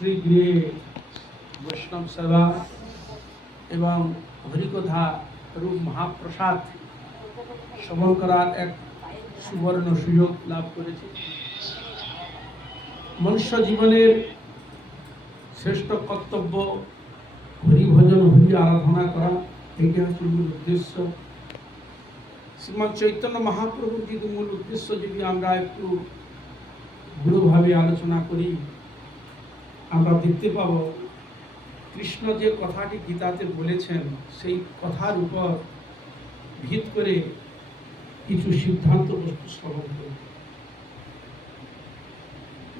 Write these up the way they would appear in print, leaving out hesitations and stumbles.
শ্রীগৃহে বৈষ্ণব সেবা এবং হরিকথা রূপ মহাপ্রসাদ শ্রবণ করার এক সুবর্ণ সুযোগ লাভ করেছি। মনুষ্য জীবনের শ্রেষ্ঠ কর্তব্য হরিভজন, হরি আরাধনা করা, এইটা হচ্ছে মূল উদ্দেশ্য। শ্রীমৎ চৈতন্য মহাপ্রভুর যদি মূল উদ্দেশ্য যদি আমরা একটু গূঢ়ভাবে আলোচনা করি, আমরা দেখতে পাব কৃষ্ণ যে কথাটি গীতাতে বলেছেন সেই কথার উপর ভিত করে কিছু সিদ্ধান্ত বস্তু শ্রবণ করব।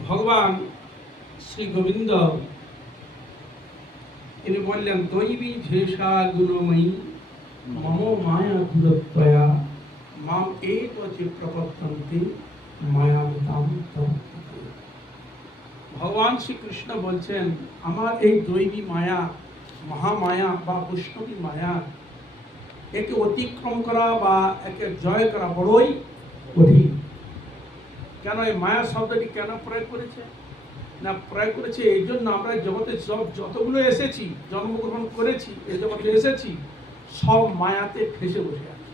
ভগবান শ্রী গোবিন্দ তিনি বললেন, দৈবী ঝেষা গুণময়ী মম মায়া দূরত্বয়া মাম এব যে প্রপদ্যন্তে মায়াবতাম তম। ভগবান শ্রীকৃষ্ণ বলছেন, আমার এই দৈবী মায়া, মহামায়া বা বৈষ্ণবী মায়া, একে অতিক্রম করা বা একে জয় করা বড়ই কঠিন। কেন এই মায়া শব্দটি কেন প্রয়োগ করেছে? না, প্রয়োগ করেছে এই জন্য আমরা জগতে যতগুলো এসেছি, জন্মগ্রহণ করেছি, এই জগতে এসেছি, সব মায়াতে ফেসে বসে আছি,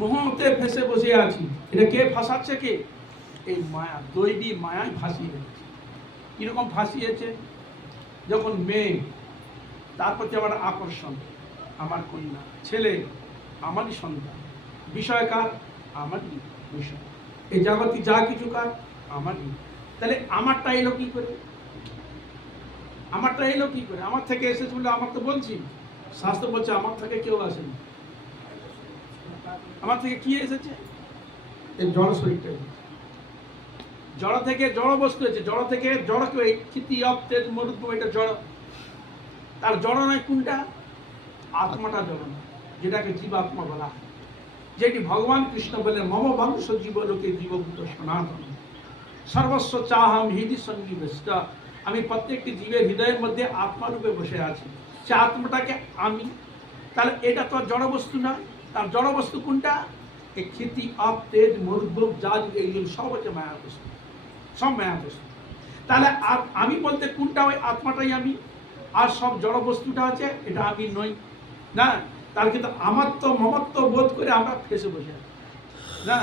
মোহতে ফেসে বসে আছি। এটা কে ফাঁসাচ্ছে? কে? এই মায়া, দৈবী মায়ায় ফাঁসিয়ে রেখেছে। কিরকম ফাঁসিয়েছে? যখন মেয়ে, তার প্রতি আমার আকর্ষণ, আমার কন্যা, ছেলে আমারই সন্তান, বিষয়কার আমারই বিষয়, এই জগতে যা কিছু কার আমারই। তাহলে আমারটা এলো কি করে? আমারটা এলো কি করে? আমার থেকে এসেছে বলে আমার তো বলছি, শাস্ত্র বলছে আমার থেকে কেউ আসেনি। আমার থেকে কি এসেছে? এই জড় শরীরটা। জড় থেকে জড় বস্তু হয়েছে, জড় থেকে জড় কেউ ক্ষিতি অপ্তেজ মরুদ্ভ, এটা জড়। তার জড় নয় কোনটা? আত্মাটা জড় নয়, যেটাকে জীবাত্মা বলা হয়। যেটি ভগবান কৃষ্ণ বললেন, মম বংশ জীবলোকে জীবভূত সনাতন সর্বস্ব চাহম হৃদি সঙ্গী বেষ্ট। আমি প্রত্যেকটি জীবের হৃদয়ের মধ্যে আত্মারূপে বসে আছি। সে আত্মাটাকে আমি। তাহলে এটা তো জড় বস্তু না। তার জড় বস্তু কোনটা? এই ক্ষিতি আপ তেজ মরুদ্ভ যা এইগুলো সব হচ্ছে মায়া বস্তু, সব মায়া বস্তু। তাহলে আর আমি বলতে কোনটা? ওই আত্মাটাই আমি, আর সব জড় বস্তুটা আছে এটা আমি নই না। তার কিন্তু আমাত্ম মমত্ব বোধ করে আমরা ফেসে বসে আছি না।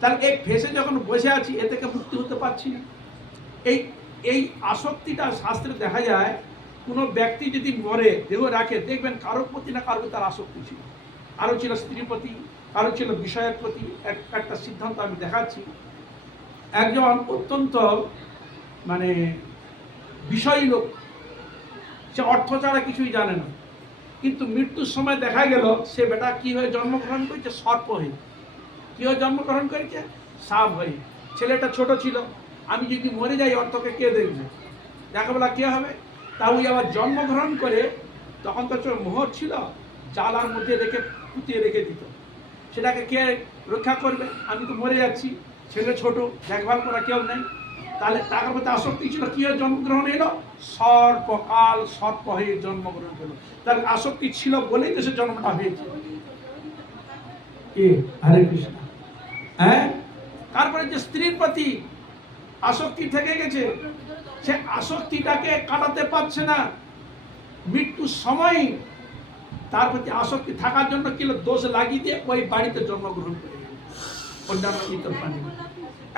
তাহলে এই ফেসে যখন বসে আছি, এ থেকে মুক্তি হতে পারছি না। এই আসক্তিটা শাস্ত্রে দেখা যায়, কোনো ব্যক্তি যদি মরে, দেহ রাখে, দেখবেন কারোর প্রতি না কারোর তার আসক্তি ছিল। কারো ছিল স্ত্রীর প্রতি, কারো ছিল বিষয়ের প্রতি। একটা সিদ্ধান্ত আমি দেখাচ্ছি। একজন অত্যন্ত বিষয়ী লোক, সে অর্থ ছাড়া কিছুই জানে না, কিন্তু মৃত্যুর সময় দেখা গেল সে বেটা কি হয়ে জন্মগ্রহণ করেছে? সর্প হয়ে। কি হয়ে জন্মগ্রহণ করেছে? সাপ হয়ে। ছেলেটা ছোট ছিল, আমি যদি মরে যাই অর্থকে কে দেখবে? দেখাবেলা কে হবে? তা ওই আবার জন্মগ্রহণ করে, তখন তো মোহর ছিল, চালার মধ্যে রেখে পুঁতিয়ে রেখে দিত। সেটাকে কে রক্ষা করবে? আমি তো মরে যাচ্ছি, ছেলে ছোট, দেখভাল করা কেউ নেই। তাহলে টাকার প্রতি আসক্তি ছিল, কি হয়ে জন্মগ্রহণ এলো? সর্পকাল সর্প হয়ে জন্মগ্রহণ করলো। তাহলে আসক্তি ছিল বলেই তো সে জন্মটা হয়েছে। হরে কৃষ্ণ। হ্যাঁ, তারপরে যে স্ত্রীর প্রতি আসক্তি থেকে গেছে, সে আসক্তিটাকে কাটাতে পারছে না। মৃত্যুর সময় তার প্রতি আসক্তি থাকার জন্য কি দোষ লাগিয়ে দিয়ে ওই বাড়িতে জন্মগ্রহণ করে।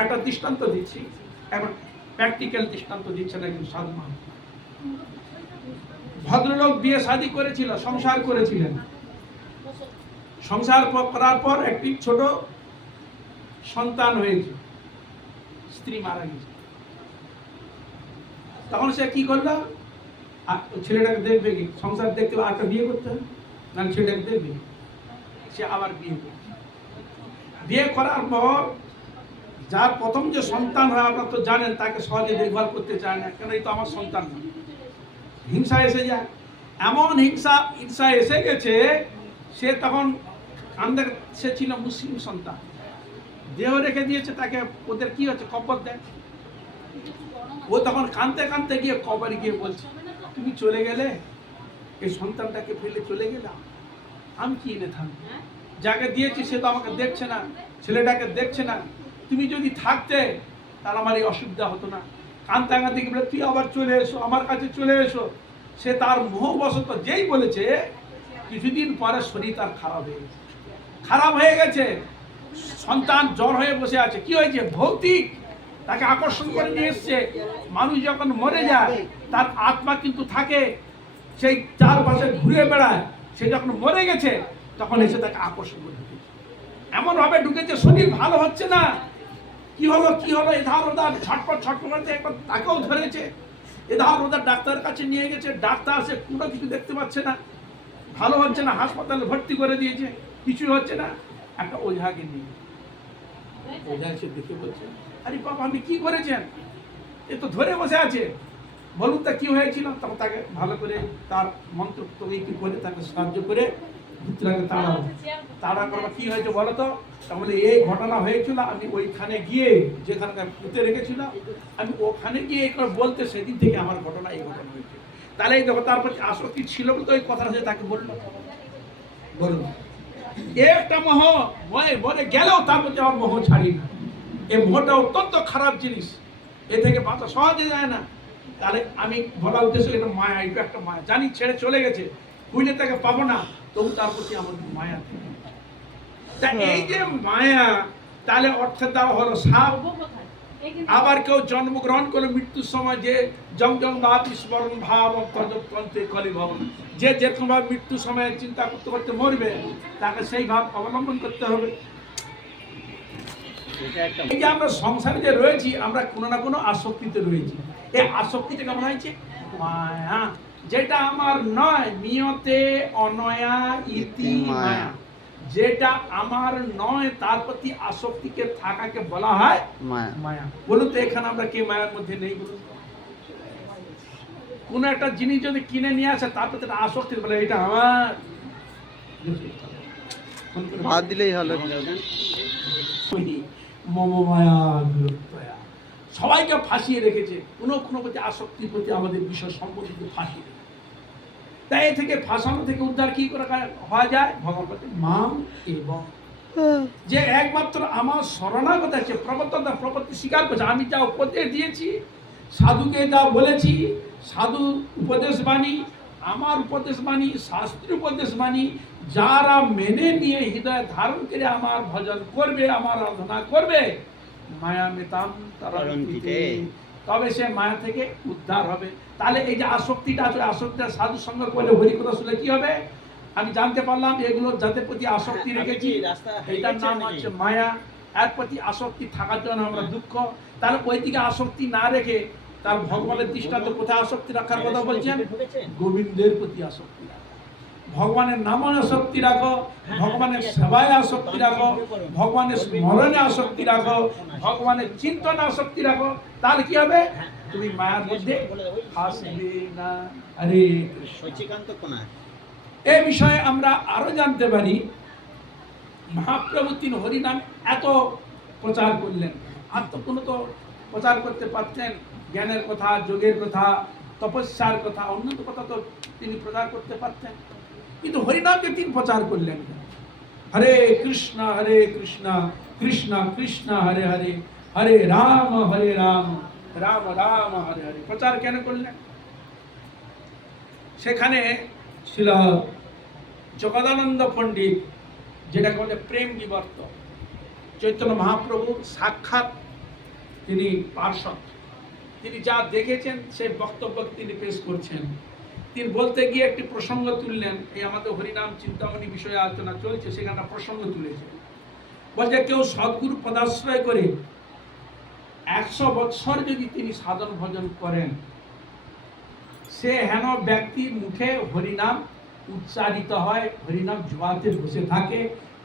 একটা দৃষ্টান্ত দিচ্ছি, এখন প্র্যাকটিক্যাল দৃষ্টান্ত দিচ্ছেন একজন সাধু মা। ভদ্রলোক বিয়ে শাদী করেছিল, সংসার করেছিলেন। সংসার করার পর একটি ছোট সন্তান হয়েছে, স্ত্রী মারা গেছে। তখন সে কি করলো? ছেলেটাকে দেখবে কি? সংসার দেখতে আর একটা বিয়ে করতে হবে, না ছেলেটাকে দেখবে। সে আবার বিয়ে করছে। বিয়ে করার পর যার প্রথম যে সন্তান হয়, আপনারা তো জানেন, তাকে সহজে দেখভাল করতে চায় না, কেন এই তো আমার সন্তান না। হিংসা এসে যায়। এমন হিংসা এসে গেছে, সে তখন কান্দে। সে ছিল মুসলিম সন্তান, দেহ রেখে দিয়েছে তাকে। ওদের কি হচ্ছে? কবর দেয়। ও তখন কাঁদতে কাঁদতে গিয়ে কবরে গিয়ে বলছে, তুমি চলে গেলে, এই সন্তানটাকে ফেলে চলে গেলাম, আমি কি এনে থাকবো? যাকে দিয়েছি সে তো আমাকে দেখছে না, ছেলেটাকে দেখছে না। তুমি যদি থাকতে, তাহলে আমার এই অসুবিধা হতো না। কান্তা কান্তিকে বলে তুই আবার চলে এসো, আমার কাছে চলে এসো। সে তার মোহবশত যেই বলেছে, কিছুদিন পরে শরীর তার খারাপ হয়ে গেছে। সন্তান জ্বর হয়ে বসে আছে। কি হয়েছে? ভৌতিক তাকে আকর্ষণ করে নিয়ে এসছে। মানুষ যখন মরে যায় তার আত্মা কিন্তু থাকে, সেই চারপাশে ঘুরে বেড়ায়। সে যখন মরে গেছে তখন এসে তাকে আকর্ষণ করে ঢুকেছে। এমন ভাবে ঢুকেছে শরীর ভালো হচ্ছে না। কি হলো এধার ওধার ছটপট করতে একবার তাকেও ধরেছে। এধার ওধার ডাক্তারের কাছে নিয়ে গেছে। ডাক্তার সে কোনো কিছু দেখতে পাচ্ছে না, ভালো হচ্ছে না। হাসপাতালে ভর্তি করে দিয়েছে, কিছুই হচ্ছে না। একটা ওঝাকে নিয়ে, ওঝা এসে দেখে বলছে, আরে বাবা আপনি কি করেছেন? এ তো ধরে বসে আছে, বলুন তা কি হয়েছিল। তখন তাকে ভালো করে তার মন্ত্র কি করে তাকে সাহায্য করে ভূতটাকে তাড়া করবা। কি হয়েছে বলো তো? তাহলে এই ঘটনা হয়েছিল, আমি ওইখানে গিয়ে যেখানে পুঁতে রেখেছিল, আমি ওখানে গিয়ে বলতে সেদিন থেকে আমার ঘটনা এই ঘটনা হয়েছে। তাহলে এই দেখো তার প্রতি আসক্তি ছিল বলে তো ওই কথাটা সে তাকে বললো। বলুন, একটা মোহ মরে গেলেও তার প্রতি আমার মোহ ছাড়ি না। এই মোহটা অত্যন্ত খারাপ জিনিস, এ থেকে বাঁচা সহজে যায় না। তাহলে আমি বলা উদ্দেশ্য এটা মায়া, এটা একটা মায়া। জানি ছেড়ে চলে গেছে, বুঝলে তাকে পাবো না, তবু তার প্রতি আমার মায়া থাকে। তা এই যে মায়া, তাহলে অর্থের দেওয়া হলো সাপ। আবার কেউ জন্মগ্রহণ করে মৃত্যুর সময় যে জং ভাব স্মরণ ভাব কলিভব, যে যেরকম ভাবে মৃত্যুর সময় চিন্তা করতে করতে মরবে, তাকে সেই ভাব অবলম্বন করতে হবে। এই যে আমরা সংসারে যে রয়েছি, আমরা কোনো না কোনো আসক্তিতে রয়েছি। এই আসক্তিটা কেমন হয়েছে? মায়া, যেটা আমার নয়। নিয়তে অনয়া ইতি মায়া, যেটা আমার নয় তার প্রতি আসক্তিকে থাকাকে বলা হয় মায়া। বলুন তো এখানে আমরা কে মায়ার মধ্যে নেই? বলুন, কোন একটা জিনিস যদি কিনে নিয়ে আসে তার প্রতি আসক্তি বলে এটা আমার, ভাত দিলেই হলো। সবাইকে ফাঁসিয়ে রেখেছে, কোনো প্রতি আসক্তির প্রতি আমাদের বিষয় সম্পত্তিকে ফাঁসিয়ে রেখেছে। তাই থেকে ফাঁসানো থেকে উদ্ধার কি করে হওয়া যায়? ভগবতী মাম এবং, যে একমাত্র আমার শরণাগত আছে, প্রবর্তন স্বীকার করছে। আমি যা উপদেশ দিয়েছি, সাধুকে যা বলেছি, সাধু উপদেশ বাণী, আমার উপদেশ বাণী, শাস্ত্রীয় উপদেশ বাণী, যারা মেনে নিয়ে হৃদয় ধারণ করে আমার ভজন করবে, আমার আরাধনা করবে, মায়া মেতাম তারান্তিতে, তবে সে মায়া থেকে উদ্ধার হবে। তাহলে এই যে আসক্তিটা আছে, আসক্তিটা সাধু সঙ্গ করলে, হরি কথা শুনলে কি হবে? আমি জানতে পারলাম এগুলো যাদের প্রতি আসক্তি রেখেছি, এটার নাম হচ্ছে মায়া। এর প্রতি আসক্তি থাকার জন্য আমরা দুঃখ। তাহলে ওই দিকে আসক্তি না রেখে তার ভগবানের দৃষ্টান্ত কোথায় আসক্তি রাখার কথা বলছেন? গোবিন্দের প্রতি আসক্তি রাখো, ভগবানের নামে আসক্তি রাখো, ভগবানের সেবায় আসক্তি রাখো, ভগবানের স্মরণে আসক্তি রাখো, ভগবানের চিন্তনে আসক্তি রাখো। তাহলে কি হবে? তুমি মায়ার মধ্যে ফাঁসবে না। আরে এই বিষয়ে আমরা আরো জানতে পারি। মহাপ্রভু তিনি হরিনাম এত প্রচার করলেন, আর তো কোনো তো প্রচার করতে পারতেন জ্ঞানের কথা, যোগের কথা, তপস্যার কথা, অন্য কথা তো তিনি প্রচার করতে পারতেন, কিন্তু হরিনামকে তিনি প্রচার করলেন। হরে কৃষ্ণ কৃষ্ণ কৃষ্ণ হরে হরে, হরে রাম রাম রাম হরে হরে। প্রচার কেন করলেন? সেখানে ছিল জগদানন্দ পণ্ডিত, যেটাকে বলে প্রেম বিবর্ত, চৈতন্য মহাপ্রভু সাক্ষাৎ তিনি পার্শ্বদ, তিনি যা দেখেছেন সেই বক্তব্য তিনি পেশ করছেন। তিনি বলতে গিয়ে একটি প্রসঙ্গ তুললেন। এই আমাদের হরিনাম চিন্তামণি বিষয়ে আলোচনা চলছে, সেখানে প্রসঙ্গ তুলেছে। বলছে কেউ সদ্গুরু পদাশ্রয় করে 100 বৎসর যদি তিনি সাধন ভজন করেন, সে হেন ব্যক্তির মুখে হরিনাম উচ্চারিত হয়, হরিনাম জোয়াতে বসে থাকে,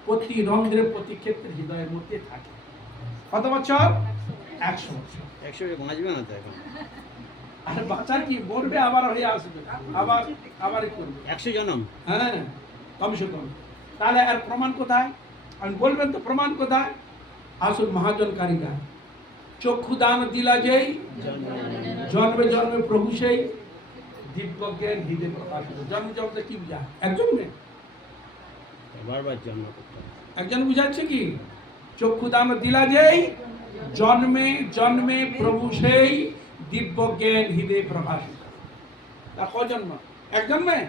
প্রতি রন্ধ্রে প্রতি ক্ষেত্রে হৃদয়ের মধ্যে থাকে। কত বছর? 100 বছর। 100 বাঁচবে না তো এখন? আর বাঁচার কি, মরবে আবার হয়ে আসবে, আবার করবে 100 জন্ম। হ্যাঁ, কমসে কম। তাহলে আর প্রমাণ কোথায়? আমি বলবেন তো প্রমাণ কোথায়? আসুন মহাজন কারিকা, চক্ষু দান দিলা যেই, জন্মে জন্মে প্রভু সেই, দিব্য জ্ঞান হৃদয় প্রকাশিত। জন্ম জগতে কি বুঝা? একজন নেই, বারবার জন্ম করতে। একজন বুঝাচ্ছে কি? চক্ষু দান দিলা যেই, জন্মে জন্মে প্রভু সেই, দিব্য জ্ঞান হৃদয়ে প্রকাশিত। তা কজন্ম? এক জন্মে?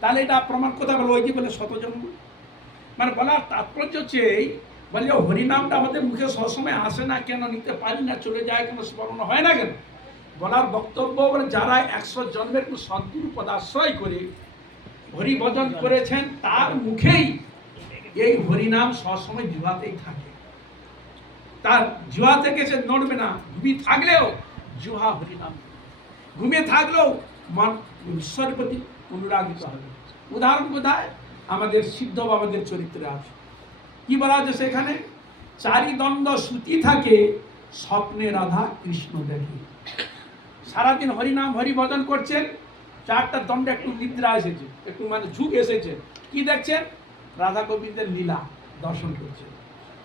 তাহলে এটা প্রমাণ কোথায় বলো? ওই যে বলে শতজন্ম। মানে বলার তাৎপর্য হচ্ছে এই, বলে হরিনামটা আমাদের মুখে সবসময় আসে না কেন, নিতে পারি না, চলে যায় কেন, স্মরণ হয় না কেন? বলার বক্তব্য বলে যারা 100 জন্মের সদ্গুরু পদাশ্রয় করে হরি ভজন করেছেন তার মুখেই এই হরিনাম সবসময় জিহ্বাতেই থাকে। তার জিহ্বা থেকে সে নড়বে না। ঘুমিয়ে থাকলেও জিহ্বা হরিনাম, ঘুমিয়ে থাকলেও মন ঈশ্বরের প্রতি অনুরাগিত হবে। উদাহরণ কোথায়? আমাদের সিদ্ধ বাবাদের চরিত্রে আছে। কি বলা আছে সেখানে? চারিদণ্ড সুতি থাকে, স্বপ্নে রাধা কৃষ্ণ দেখে। সারাদিন হরিনাম হরি ভজন করছেন, চারটা দণ্ডে একটু নিদ্রা এসেছে, একটু মানে ঝুঁক এসেছে, কি দেখছেন? রাধা গোবিন্দের লীলা দর্শন করছেন।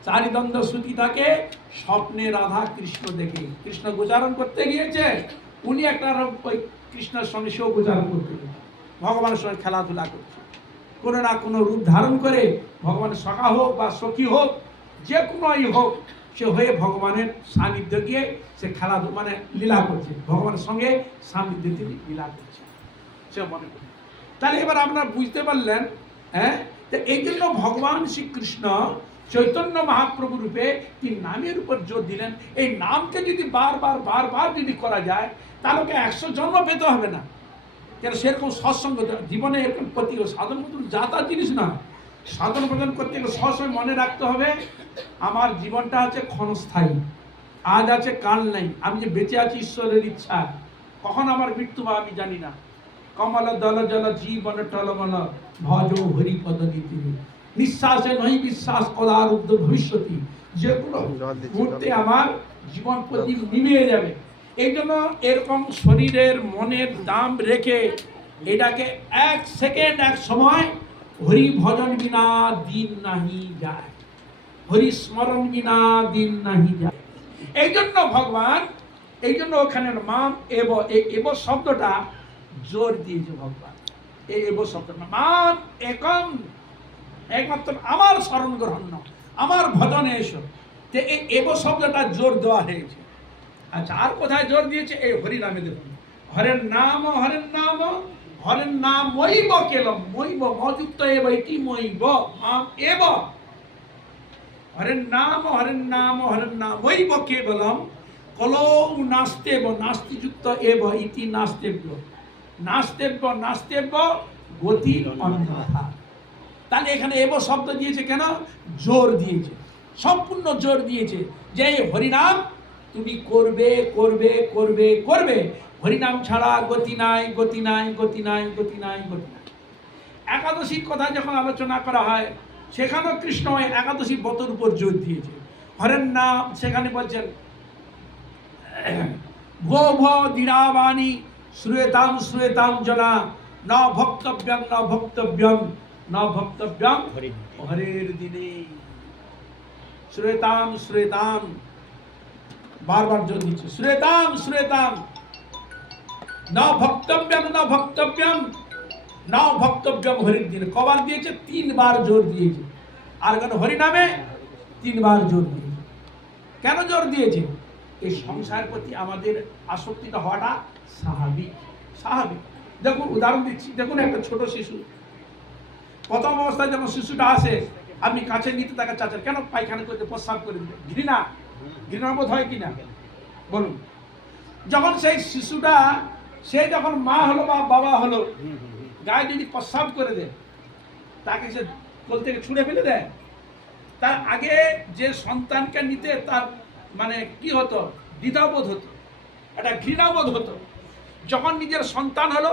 চারিদণ্ড সুতি থাকে, স্বপ্নে রাধা কৃষ্ণ দেখে। কৃষ্ণ গোচারণ করতে গিয়েছে, উনি একটা ওই কৃষ্ণের সঙ্গে সেও গোচারণ করতে গিয়েছে, ভগবানের সঙ্গে খেলাধুলা করছে। কোনো না কোনো রূপ ধারণ করে ভগবানের সখা হোক বা সখী হোক, যে কোনোই হোক, সে হয়ে ভগবানের সান্নিধ্য গিয়ে সে খেলাধুলা মানে লীলা করছে, ভগবানের সঙ্গে সান্নিধ্যে তিনি লীলা করছে, সে মনে করে। তাহলে এবার আপনারা বুঝতে পারলেন, হ্যাঁ, এই জন্য ভগবান শ্রীকৃষ্ণ চৈতন্য মহাপ্রভু রূপে তিনি নামের উপর জোর দিলেন। এই নামকে যদি বারবার যদি করা যায়, তাহলে ওকে 100 জন্ম পেতে হবে না। কেন সেরকম সৎসঙ্গ জীবনে এরকম করতে গেলে সাধন মতন যা তার জিনিস না। সাধন ভজন করতে গেলে সবসময় মনে রাখতে হবে আমার জীবনটা আছে ক্ষণস্থায়ী, আজ আছে কাল নেই। আমি যে বেঁচে আছি ঈশ্বরের ইচ্ছা, কখন আমার মৃত্যু বা আমি জানি না। কমল দল জল জীবন টলমল ভজ হরিপদ নীতি, নিঃশ্বাসে নহি বিশ্বাস কদারুদ্ধ ভবিষ্যতি। যে কোনো মুহূর্তে আমার জীবন প্রদীপ নিভে যাবে। এই জন্য এরকম শরীরের মনের দাম রেখে এটাকে 1 সেকেন্ড 1 সময় হরি ভজন বিনা দিন নাহি যায়, হরি স্মরণ বিনা দিন নাহি যায়। এই জন্য ভগবান, এই জন্য ওখানে মাম এব, এই এব শব্দটা জোর দিয়েছে ভগবান। এই এব শব্দটা মাম একম, একমাত্র আমার স্মরণ গ্রহণ, আমার ভজনে এসো। যে এই এব শব্দটা জোর দেওয়া হয়েছে। আচ্ছা, আর কোথায় জোর দিয়েছে? এই হরিনামে দেখুন, হরের নাম হরের নাম হরের নাম মইব কেলম, মইব মযুক্ত এব ইতি মইব মাম এব। হরের নাম হরের নাম হরের নাম মইব কেবলম কলৌ নাস্তেব, নাস্তিযুক্ত এব ইতি নাস্তেব্য, নাস্তেব্য নাস্তেব্য গতি অন্যথা। তাহলে এখানে এব শব্দ দিয়েছে কেন? জোর দিয়েছে, সম্পূর্ণ জোর দিয়েছে যে এই হরিনাম তুমি করবে করবে করবে করবে, হরিনাম ছাড়া গতি নাই, গতি নাই, গতি নাই, গতি নাই, গতি নাই। একাদশীর কথা যখন আলোচনা করা হয়, সেখানেও কৃষ্ণ একাদশী ব্রতের উপর জোর দিয়েছে। হরের নাম সেখানে বলছেন ভো ভো দৃঢ়াবাণী শ্রুয়েতাম শ্রুয়েতাম জনা ন ভক্তব্যম ন ভক্তব্যম ন ভক্তব্যম হরের দিনে। শ্রুয়েতাম শ্রুয়েতাম, বারবার জোর দিচ্ছে, শ্রুয়েতাম শ্রুয়েতাম ন ভক্তব্যম ন ভক্তব্যম ন ভক্তব্যম হরির দিনে। কবার দিয়েছে? 3 বার জোর দিয়েছে। আর কেন হরিনামে 3 বার জোর দিয়েছে। কেন জোর দিয়েছে? এই সংসারের প্রতি আমাদের আসক্তিটা হওয়াটা স্বাভাবিক, স্বাভাবিক। দেখুন উদাহরণ দিচ্ছি, দেখুন একটা ছোট শিশু, প্রথম অবস্থায় যখন শিশুটা আসে, আপনি কাছে নিতে তাকে চাচ্ছেন, কেন পায়খানা করতে প্রস্রাব করে দিতে, ঘৃণা, ঘৃণাবোধ হয় কিনা বলুন? যখন সেই শিশুটা সে যখন মা হলো বা বাবা হলো, গায়ে যদি প্রস্রাব করে দেয়, তাকে সে কোল থেকে ছুঁড়ে ফেলে দেয়। তার আগে যে সন্তানকে নিতে তার মানে কি হতো? দ্বিধাবোধ হতো, একটা ঘৃণাবোধ হতো। যখন নিজের সন্তান হলো,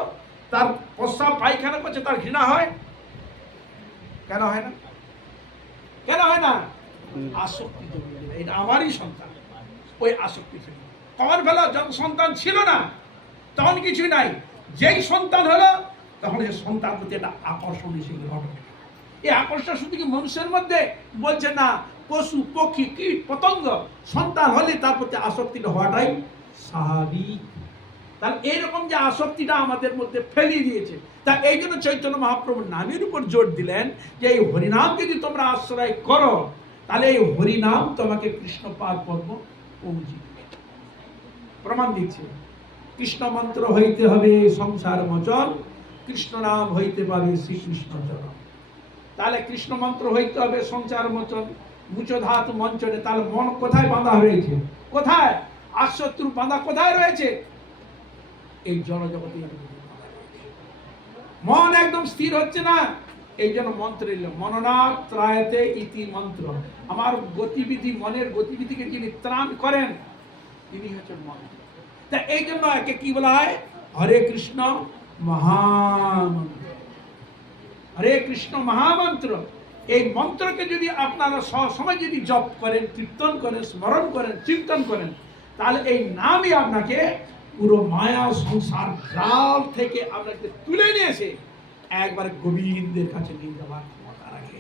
তার প্রস্রাব পায়খানা করছে, তার ঘৃণা হয়? কেন হয় না? কেন হয় না? আসক্তি, এটা আমারই সন্তান, ওই আসক্তি ছিল। কখন ফেলো? যখন সন্তান ছিল না তখন কিছুই নাই, যেই সন্তান হলো তখন এই সন্তান প্রতি একটা আকর্ষণ এসে গেল। এই আকর্ষণ শুধু কি মানুষের মধ্যে? বলছে না, পশু পক্ষী কীট পতঙ্গ সন্তান হলে তার প্রতি আসক্তিটা হওয়াটাই স্বাভাবিক। তাহলে এইরকম যে আসক্তিটা আমাদের মধ্যে ফেলিয়ে দিয়েছে, তা এই জন্য চৈতন্য মহাপ্রভুর নামের উপর জোর দিলেন যে এই হরিনাম যদি তোমরা আশ্রয় করো, তাহলে এই হরিনাম তোমাকে কৃষ্ণপাদ পদ্ম পৌঁছে দেবে। প্রমাণ দিচ্ছে। কৃষ্ণ মন্ত্র হইতে হবে সংসার মোচন, কৃষ্ণ নাম হইতে পারে শ্রীকৃষ্ণ চরণ। তাহলে কৃষ্ণ মন্ত্র হইতে হবে সংসার মোচন, মুচধাত মঞ্চনে। তাহলে মন কোথায় বাঁধা হয়েছে? কোথায়? আশ্বত্রু বাঁধা কোথায় রয়েছে? এই জড় জগতে মন একদম স্থির হচ্ছে না। এই জন্য মন্ত্র এলো, মননাথ ত্রায়তে ইতি মন্ত্র। আমার গতিবিধি, মনের গতিবিধিকে যিনি ত্রাণ করেন তিনি হচ্ছেন মন্ত্র। তা এই জন্য একে কি বলা হয়? হরে কৃষ্ণ মহামন্ত্র। হরে কৃষ্ণ মহামন্ত্র। এই মন্ত্রকে যদি আপনারা সবসময় যদি জপ করেন, কীর্তন করেন, স্মরণ করেন, চিন্তন করেন, তাহলে এই নামই আপনাকে পুরো মায়া সংসার জাল থেকে আপনাকে তুলে নিয়ে এসে একবার গোবিন্দের কাছে নিয়ে যাওয়ার ক্ষমতা রাখে।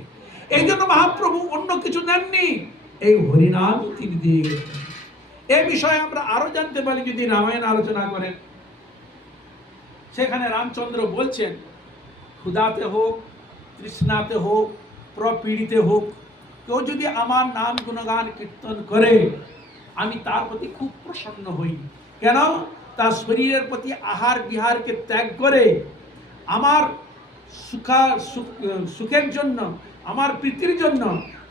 এই জন্য মহাপ্রভু অন্য কিছু দেননি, এই হরিনাম তিনি দিয়ে গেছেন। এই বিষয়ে আমরা আরো জানতে পারি যদি রামায়ণ আলোচনা করেন। সেখানে রামচন্দ্র বলছেন, ক্ষুধাতে হোক, তৃষ্ণাতে হোক, প্রপীড়িতে হোক, কেউ যদি আমার নাম গুণগান কীর্তন করে আমি তার প্রতি খুব প্রসন্ন হই। কেন? তার শরীরের প্রতি আহার বিহারকে ত্যাগ করে আমার সুখের জন্য, আমার প্রীতির জন্য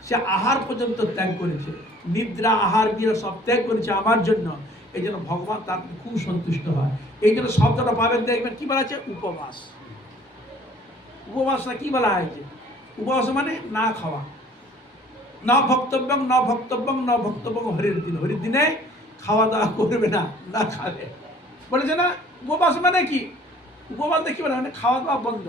সে আহার পর্যন্ত ত্যাগ করেছে, নিদ্রা আহার বিহার সব ত্যাগ করেছে আমার জন্য। এই জন্য ভগবান তার খুব সন্তুষ্ট হয়। এই জন্য শব্দটা পাবেন, দেখবেন কি বলা আছে? উপবাস। উপবাসটা কি বলা হয়েছে? উপবাস মানে না খাওয়া। ন ভক্তব্যং ন ভক্তব্যং ন ভক্তব্যং হরির দিন। হরির দিনে খাওয়া দাওয়া করবে না, না খাবে বলেছে না। উপবাস মানে কি? উপবাস দেখি বলে মানে খাওয়া দাওয়া বন্ধ।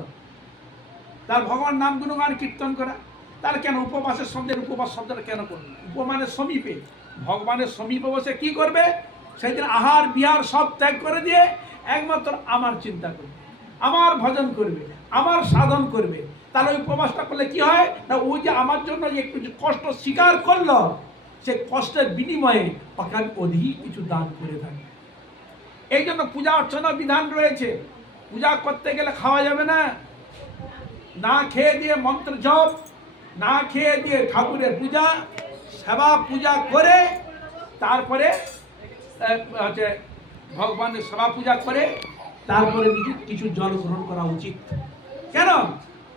তার ভগবান নাম গুণগান কীর্তন করা। তার কেন উপবাসের সঙ্গে উপবাস শব্দটা কেন করবে? উপমানের সমীপে, ভগবানের সমীপে বসে কি করবে? সেদিন আহার বিহার সব ত্যাগ করে দিয়ে একমাত্র আমার চিন্তা করবে, আমার ভজন করবে, আমার সাধন করবে। তাহলে ওই উপবাসটা করলে কি হয় না, ওই যে আমার জন্য একটু যে কষ্ট স্বীকার করলো, সে কষ্টের বিনিময়ে ওকে আমি অধিক কিছু দান করে থাকি। এই জন্য পূজা অর্চনা বিধান রয়েছে। পূজা করতে গেলে খাওয়া যাবে না, না খেয়ে দিয়ে মন্ত্র জপ, না খেয়ে দিয়ে ঠাকুরের পূজা সেবা পূজা করে তারপরে হচ্ছে ভগবানের সেবা পূজা করে তারপরে কিছু জল গ্রহণ করা উচিত। কেন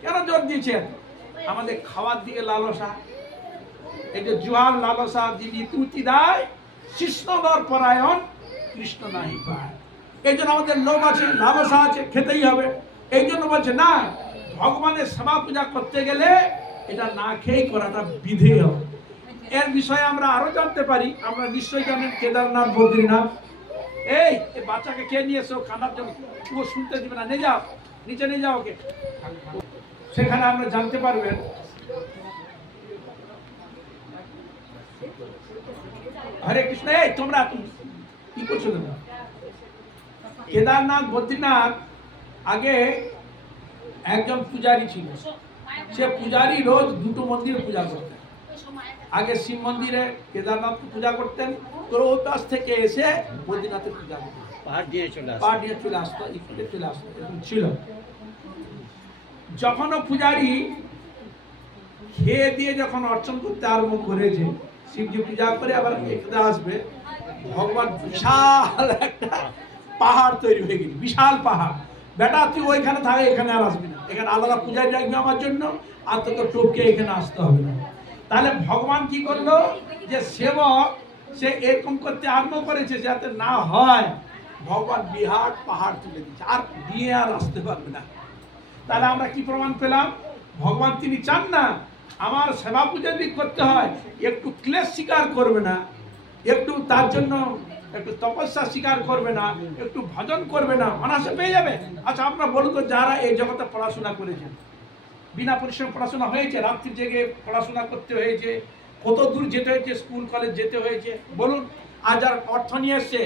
কেন জোর দিয়েছে? আমাদের খাওয়ার দিকে লালসা, এই যে জুয়ার লালসা, যিনি তুতি দেয় কৃষ্ণদর পরায়ণ কৃষ্ণ নাহি পায়। এই জন্য আমাদের লোভ আছে, লালসা আছে, খেতেই হবে। এই জন্য বলছে না, ভগবানের সেবা পূজা করতে গেলে এটা না খেয়েই করাটা বিধেয়। এর বিষয়ে আমরা আরো জানতে পারি। আমরা নিশ্চয়ই জানেন কেদারনাথ, বদ্রীনাথ। এই বাচ্চাকে কে নিয়ে এসো কান্নার জন্য, ও শুনতে দিবে না, নিয়ে যাও, নিচে নিয়ে যাও ওকে। সেখানে আমরা জানতে পারবেন হরে কৃষ্ণ। এই তোমরা কি করছো? তোমরা কেদারনাথ, বদ্রীনাথ আগে একজন পূজারী ছিল। সে পূজারী রোজ দুটো মন্দিরে পূজা করতেন। আগে শিব মন্দিরে কেদারনাথ পূজা করতেন, তোর ওই পাশ থেকে এসে বদ্রীনাথে পূজা করতেন। পাহাড় দিয়ে চলে আসতো, চলে আসতো ছিল। যখন পূজারী খেয়ে দিয়ে যখন অর্চন করতে আরম্ভ করেছে, শিবজি পূজা করে আবার এখানে আসবে, ভগবান বিশাল একটা পাহাড় তৈরি হয়ে গেছে, বিশাল পাহাড়। বেটা তুই ওইখানে থাকে, এখানে আর আসবি না, এখানে আলাদা পূজায় রাখবি আমার জন্য, আর তোকে টপকে এখানে আসতে হবে না। তাহলে ভগবান কি করলো, যে সেবক সে এরকম করতে আরম্ভ করেছে যাতে না হয়, ভগবান বিহার পাহাড় তুলে দিচ্ছে, আর দিয়ে আর আসতে পারবে না। তাহলে আমরা কি প্রমাণ পেলাম? ভগবান তিনি চান না আমার সেবা পূজা যদি করতে হয় একটু ক্লেশ স্বীকার করবে না, একটু তার জন্য একটু তপস্যা স্বীকার করবে না, একটু ভজন করবে না, অনায়াসে পেয়ে যাবে। আচ্ছা আপনারা বলুন তো, যারা এই জগতে পড়াশোনা করেছেন, বিনা পরিশ্রমে পড়াশোনা হয়েছে, রাত্রি জেগে পড়াশোনা করতে হয়েছে, কত দূর যেতে হয়েছে, স্কুল কলেজ যেতে হয়েছে, বলুন। আজ আর অর্থ নিয়ে এসছে,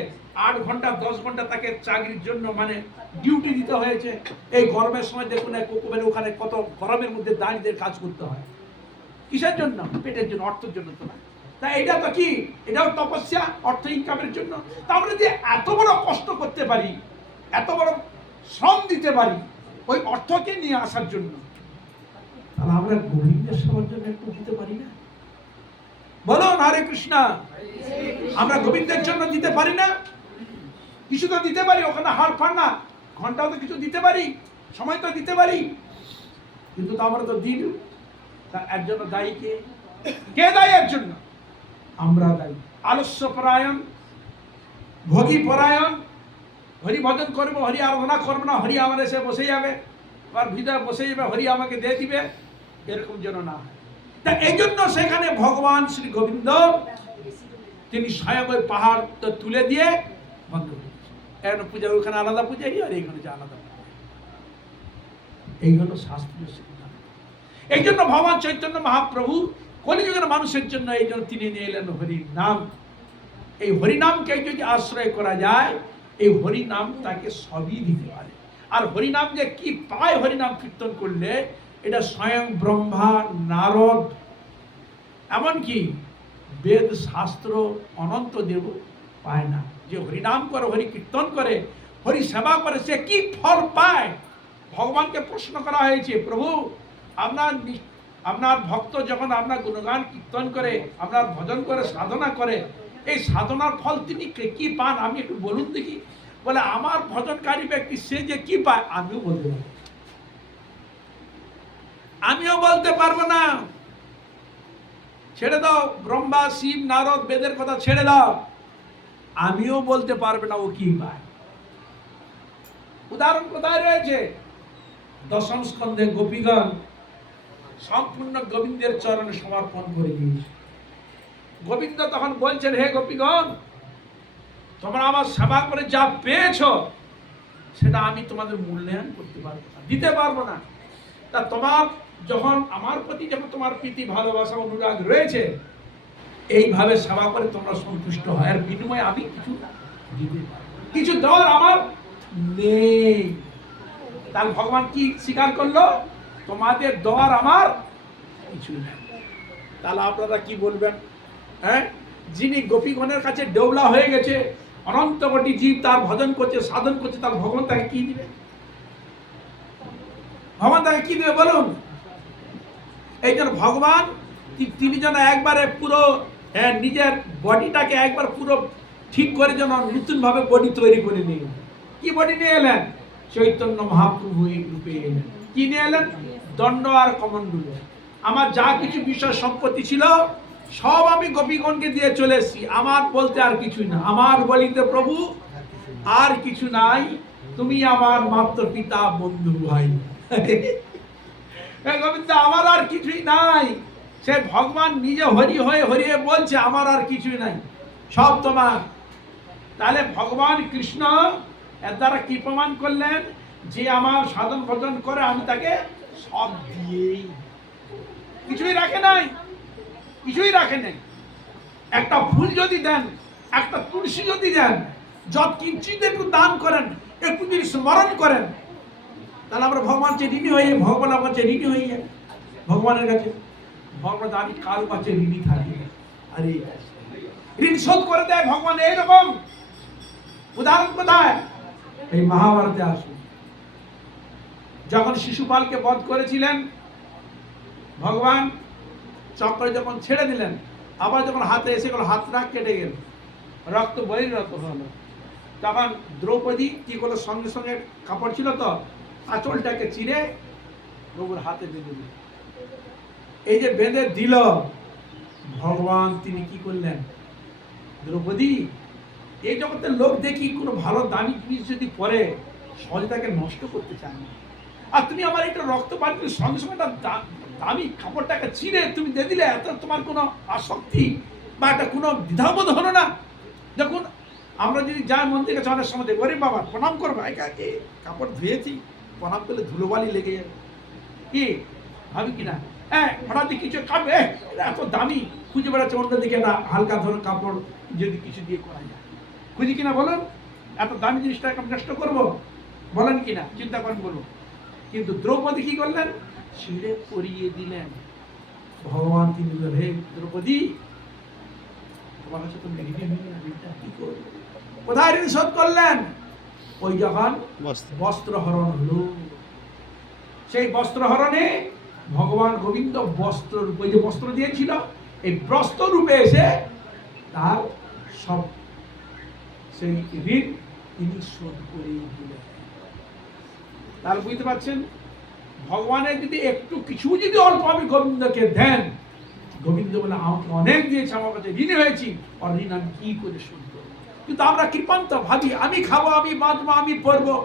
8 ঘন্টা 10 ঘন্টা তাকে চাকরির জন্য মানে ডিউটি দিতে হয়েছে। এই গরমের সময় দেখুন ওখানে কত গরমের মধ্যে দাঁড়িয়ে কাজ করতে হয়। কিসের জন্য? পেটের জন্য, অর্থের জন্য তো না। তা এটা তো কি, এটাও তপস্যা, অর্থ ইনকামের জন্য। তা আমরা যে এত বড় কষ্ট করতে পারি, এত বড় শ্রম দিতে পারি ওই অর্থকে নিয়ে আসার জন্য, তাহলে আমরা গোবিন্দের সেবার জন্য একটু দিতে পারি না? বলুন হরে কৃষ্ণ, আমরা গোবিন্দের জন্য দিতে পারি না? কিছু তো দিতে পারি, ওখানে হাড় ফাড় না, ঘন্টাও তো কিছু দিতে পারি, সময় তো দিতে পারি, কিন্তু তো আমরা তো দিন। এর জন্য দায়ী কে? কে দায়ী এর জন্য? আমরা দায়ী। আলস্য পরায়ণ, ভোগী পরায়ণ, হরি ভজন করবো, হরি আরাধনা করবো না, হরি আমার এসে বসে যাবে, আর ভিতরে বসে যাবে, হরি আমাকে দিয়ে দিবে, এরকম যেন না হয়। তা এই জন্য সেখানে ভগবান শ্রী গোবিন্দ তিনি স্বয়ং ওই পাহাড় তো তুলে দিয়ে বন্ধ করে দিয়েছেন। পূজা ওখানে আলাদা পূজারি, আর এইখানে যে আলাদা পূজা। এই হলো শাস্ত্রীয় সিদ্ধান্ত। এই জন্য ভগবান চৈতন্য মহাপ্রভু কলিযুগের মানুষের জন্য এই জন্য তিনি নিয়ে এলেন হরি নাম। এই হরিনামকে যদি আশ্রয় করা যায়, এই হরিনাম তাকে সবই দিতে পারে। আর হরিনাম যে কি পায় হরিনাম কীর্তন করলে, এটা স্বয়ং ব্রহ্মা, নারদ, এমনকি বেদ শাস্ত্র অনন্ত দেব পায় না। যে হরিনাম করে, হরি কীর্তন করে, হরি সেবা করে, সে কি ফল পায়? ভগবানকে প্রশ্ন করা হয়েছে, প্রভু আপনার ভক্ত যখন আপনার গুণগান কীর্তন করে, আপনার ভজন করে, সাধনা করে, এই সাধনার ফল তিনি কি পান? আমি একটু বলুন দেখি। বলে, আমার ভজনকারী ব্যক্তি সে যে কি পায় আমিও বলতে পারবো, আমিও বলতে পারবো না। ছেড়ে দাও, ব্রহ্মা, শিব, নারদ, বেদের কথা ছেড়ে দাও, আমিও বলতে পারবে না ও কি পায়। উদাহরণ কোথায় রয়েছে? দশম স্কন্ধে গোপীগণ সম্পূর্ণ গোবিন্দের চরণে সমর্পণ করে দিয়েছে। গোবিন্দ তখন বলছেন, হে গোপীগণ, তোমরা আমার সেবা করে যা পেয়েছো সেটা আমি তোমাদের মূল্যায়ন করতে পারবো না, দিতে পারবো না। তা তোমার যখন আমার প্রতি যখন তোমার প্রীতি, ভালোবাসা, অনুরাগ রয়েছে, এইভাবে সেবা করে তোমরা সন্তুষ্ট হয়, আর বিনিময়ে আমি কিছু দিতে পারবো, কিছু দেওয়ার আমার নেই। তাহলে ভগবান কি স্বীকার করলো? তোমাদের দেওয়ার আমার কিছু নেই। তাহলে আপনারা কি বলবেন? হ্যাঁ, যিনি গোপীগণের কাছে দেউলা হয়ে গেছে, অনন্ত কোটি জীব তার ভজন করছে, সাধন করছে, তার ভগবান তাকে কি দিবে? ভগবান তাকে কি দেবে বলুন? এই জন্য ভগবান তিনি যেন একবারে পুরো নিজের বডিটাকে একবার পুরো ঠিক করে যেন নতুন ভাবে বডি তৈরি করে নিয়ে, কি বডি নিয়ে এলেন? চৈতন্য মহাপ্রভু এই রূপে এলেন। কি নিয়ে এলেন? দণ্ড আর কমণ্ডল। আমার যা কিছু বিষয় সম্পত্তি ছিল সব আমি গোপীগণকে দিয়ে চলে এসেছি, আমার বলতে আর কিছুই না। আমার বলিতে প্রভু আর কিছু নাই, তুমি আমার মাত্র পিতা, বন্ধু, ভাই। গোবিন্দ, আমার আর কিছুই নাই। সে ভগবান নিজে হরি হয়ে হরিয়ে বলছে, আমার আর কিছুই নাই, সব তোমার। তাহলে ভগবান কৃষ্ণ এর দ্বারা কি প্রমাণ করলেন? যে আমার সাধন ভজন করে আমি তাকে সব দিয়েই, কিছুই রাখে নাই, কিছুই রাখে নাই। একটা ফুল যদি দেন, একটা তুলসী যদি দেন, যত কিঞ্চিত একটু দান করেন, একটু যদি স্মরণ করেন, তাহলে আমরা ভগবান চেয়ে ঋণী হয়ে, ভগবান আমার চেয়ে ঋণী হয়ে যায় ভগবানের কাছে। ভগবান, আমি কাল কাছে ঋণী থাকি, আরে ঋণ শোধ করে দেয় ভগবান। এইরকম উদাহরণ কোথায়? এই মহাভারতে আসুন। যখন শিশুপালকে বধ করেছিলেন, ভগবান চক্র যখন ছেড়ে দিলেন, আবার যখন হাতে এসে গেল, হাতটা কেটে গেল, রক্ত বহির্গত হলো, তখন দ্রৌপদী কি করলো? সঙ্গে সঙ্গে কাপড় ছিল তো, আঁচলটাকে চিরে প্রভুর হাতে বেঁধে দিল। এই যে বেঁধে দিল, ভগবান তিনি কি করলেন? দ্রৌপদী, এই জগতের লোক দেখি কোনো ভালো দামি জিনিস যদি পরে সহজে তাকে নষ্ট করতে চায় না, আর তুমি আমার একটা রক্ত পানি সঙ্গে সঙ্গে দামি কাপড়টাকে ছিঁড়ে তুমি দিয়ে দিলে, এত তোমার কোনো আসক্তি বা একটা কোনো দ্বিধাবোধ হলো না? দেখুন, আমরা যদি যাই মন্দিরের কাছে অনেক সময় দেখি, ওরে বাবা প্রণাম করবো, একে কাপড় ধুয়েছি, প্রণাম করলে ধুলোবালি লেগে যাবে, কি ভাবি কিনা? হ্যাঁ, হঠাৎ কিছু খাবে, এত দামি, খুঁজে বেড়াচ্ছে অন্যদিকে একটা হালকা ধরনের কাপড় যদি কিছু দিয়ে করা যায়, খুঁজি কিনা বলুন? এত দামি জিনিসটাকে নষ্ট করবো, বলেন কিনা? চিন্তা করেন বলুন। কিন্তু দ্রৌপদী কি করলেন? ছিঁড়ে পরিয়ে দিলেন। ভগবান তিনি বললেন, হে দ্রৌপদী, তোমার কাছে তো কি করবে? কোথায় ঋণ শোধ করলেন? ওই যখন বস্ত্রহরণ হলো, সেই বস্ত্রহরণে ভগবান গোবিন্দ বস্ত্র রূপে, যে বস্ত্র দিয়েছিল, এই বস্ত্র রূপে এসে তার সব সেই ঋণ তিনি শোধ করেই দিলেন। তার বুঝতে পারছেন, ভগবানের যদি একটু কিছু যদি অল্প আমি গোবিন্দকে দেন, গোবিন্দ বলে আমাকে অনেক দিয়েছে, আমার কাছে ঋণী হয়েছি, আর ঋণ আমি কি করে শোধ করব? কিন্তু আমরা কৃপণত ভাবি, আমি খাবো, আমি বাঁচবো, আমি পড়বো,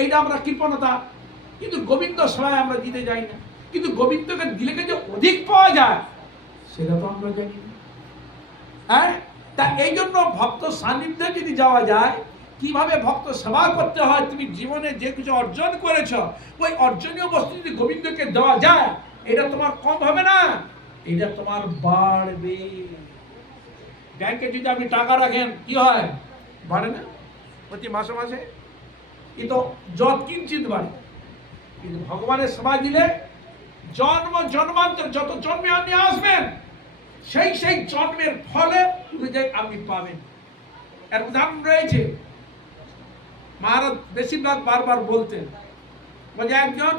এইটা আমরা কৃপণতা। কিন্তু গোবিন্দ সবাই আমরা দিতে যাই না। কিন্তু গোবিন্দকে দিলে যে অধিক পাওয়া যায় সেটা তো আমরা জানি না। হ্যাঁ, তা এই জন্য ভক্ত সান্নিধ্যে যদি যাওয়া যায়, কিভাবে ভক্ত সেবা করতে হয়, তুমি জীবনে যে কিছু অর্জন করেছ ওই অর্জনীয় বস্তু যদি গোবিন্দকে দেওয়া যায়, এটা তোমার কম হবে না, এটা তোমার বাড়বে। ব্যাংকে যদি আপনি টাকা রাখেন কি হয়? বাড়ে না প্রতি মাসে মাসে? এ তো যত কিঞ্চিত বাড়ে। কিন্তু ভগবানের সেবা দিলে জন্ম জন্মান্তর যত জন্মে আপনি আসবেন, সেই সেই জন্মের ফলে অনুযায়ী আপনি পাবেন। এর উদাহরণ রয়েছে। মহারাজ বেশিরভাগ বারবার বলতেন, বলে একজন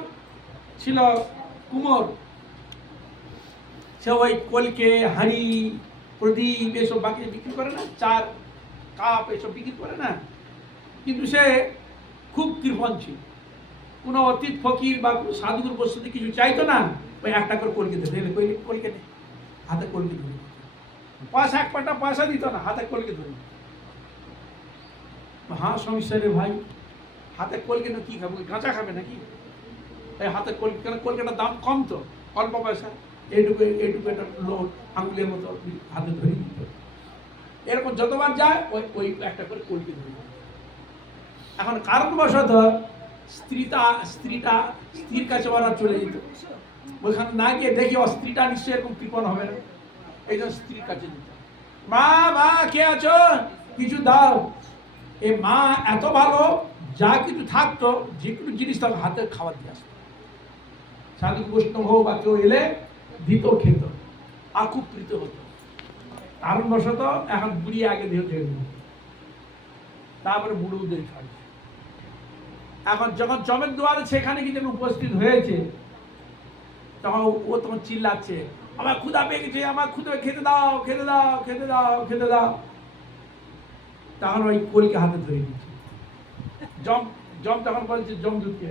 ছিল কুমোর, সে ওই কলকে, হাঁড়ি, প্রদীপ এসব বাকি বিক্রি করে না, চার কাপ এসব বিক্রি করে না। কিন্তু সে খুব কৃপণ ছিল, কোনো অতীত ফকির বা কোনো সাধুগুর বস্তুতে কিছু চাইতো না। ওই একটা করে কলকে দিত, কলকে নেই, হাতে কলকে ধরে, পয়সা এক পাটা পয়সা দিত না, হাতে কলকে ধরে। হ্যাঁ সমস্যা রে ভাই, হাতে কলকে না কি খাবে, গাঁজা খাবে নাকি? এই হাতে কলকে, কেন কলকাটার দাম কম তো, অল্প পয়সা, এইটুকু এইটুকু একটা লোট আঙুলের মতো হাতে ধরে দিত। এরকম যতবার যায় ওই ওই একটা করে কলকে ধরে। এখন কারণবশত স্ত্রীর কাছে ওরা চলে যেত, ওইখানে না গিয়ে দেখি ও স্ত্রীটা নিশ্চয়ই এরকম কৃপণ হবে না, এই জন্য স্ত্রীর কাছে যেত। মা মা কে আছো, কিছু দাও। এই মা এত ভালো, যা কিছু থাকতো যে কোনো জিনিস তার হাতে খাবার দিয়ে আসতো। সাধু বৈষ্ণব হোক বা কেউ এলে দিত, খেত, আর খুব প্রীত হতো। কারণবশত এখন বুড়ি আগে দিয়ে তারপরে বুড়োদের ছাড়ছে। এখন যখন জমের দুয়ারে সেখানে কি যেন উপস্থিত হয়েছে, তখন ও তখন চিল্লাচ্ছে, আমার ক্ষুধা পেয়ে গেছে, আমার ক্ষুধা, খেতে দাও, খেতে দাও, খেতে দাও, খেতে দাও। তখন ওই কলকে হাতে ধরে দিচ্ছে। জম তখন বলছে জমদূতকে,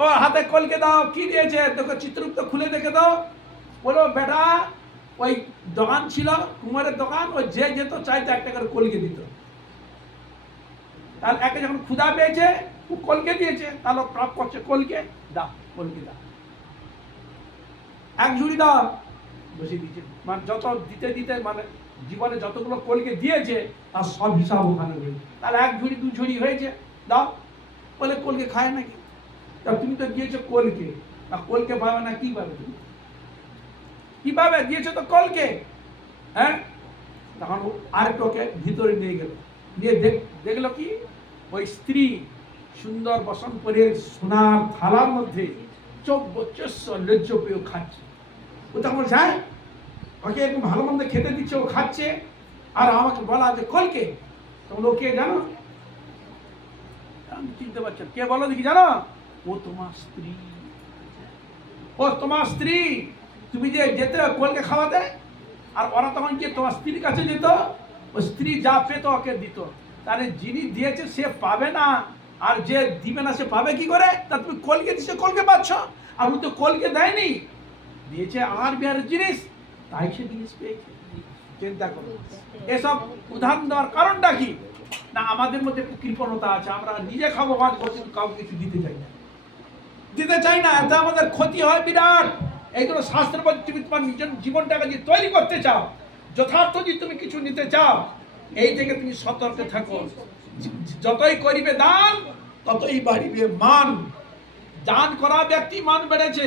ও হাতে কলকে দাও, কি দিয়েছে দেখো, চিত্রগুপ্ত খুলে দেখে দাও। বলো বেটা, ওই দোকান ছিল কুমারের দোকান, ওই যে যেত চাইতে একটা করে কলকে দিত। তাহলে একে যখন ক্ষুধা পেয়েছে ও কলকে দিয়েছে, তাহলে প্রাপ করছে কলকে, দাও কলকে দাও, এক ঝুড়ি দাও, বসে দিয়েছে। মানে যত দিতে দিতে মানে জীবনে যতগুলো কলকে দিয়েছে তার সব হিসাব ওখানে রয়েছে। তাহলে এক ঝুড়ি দু ঝুড়ি হয়েছে, দাও। বলে কলকে খায় নাকি? তা তুমি তো দিয়েছো কলকে, তা কলকে পাবে না কিভাবে? তুমি কিভাবে দিয়েছো তো কলকে? হ্যাঁ, তখন আরেকটু ওকে ভিতরে নিয়ে গেল, নিয়ে দেখলো কি ওই স্ত্রী সুন্দর বসন করে সোনার থালার মধ্যে চোখ বচ্চস্ব লজ্জপ্রিয় খাচ্ছে। ও তখন বলছে, হ্যাঁ ওকে এরকম ভালো মন্দ খেতে দিচ্ছে, ও খাচ্ছে, আর আমাকে বলা যে কলকে। তখন ও কে জানো? আমি চিনতে পারছেন কে, বলো দেখি জানো? ও তোমার স্ত্রী। ও তোমার স্ত্রী, তুমি যে যেতে কলকে খাওয়াতে, আর ওরা তখন গিয়ে তোমার স্ত্রীর কাছে যেত, ও স্ত্রী যা পেত ওকে দিত। তাহলে যিনি দিয়েছে সে পাবে না, আর যে দিবে না সে পাবে কি করে? তা তুমি কলকে দিচ্ছে, কলকে পাচ্ছ, আর ও তো কলকে দেয়নি, দিয়েছে আর বিহারের জিনিস, তাই সে জিনিস পেয়েছে। চিন্তা করো, এসব উদাহরণ দেওয়ার কারণটা কি? না আমাদের মধ্যে একটু কৃপণতা আছে, আমরা নিজে খাবো ভাত করছি, কাউকে কিছু দিতে চাই না, দিতে চাই না, এতে আমাদের ক্ষতি হয় বিরাট। এইগুলো শাস্ত্র বলছে, তুমি তোমার নিজের জীবনটাকে যদি তৈরি করতে চাও, যথার্থ যদি তুমি কিছু নিতে চাও, এই থেকে তুমি সতর্ক থাকো। যতই করিবে দান ততই বাড়িবে মান। দান করা ব্যক্তি মান বেড়েছে।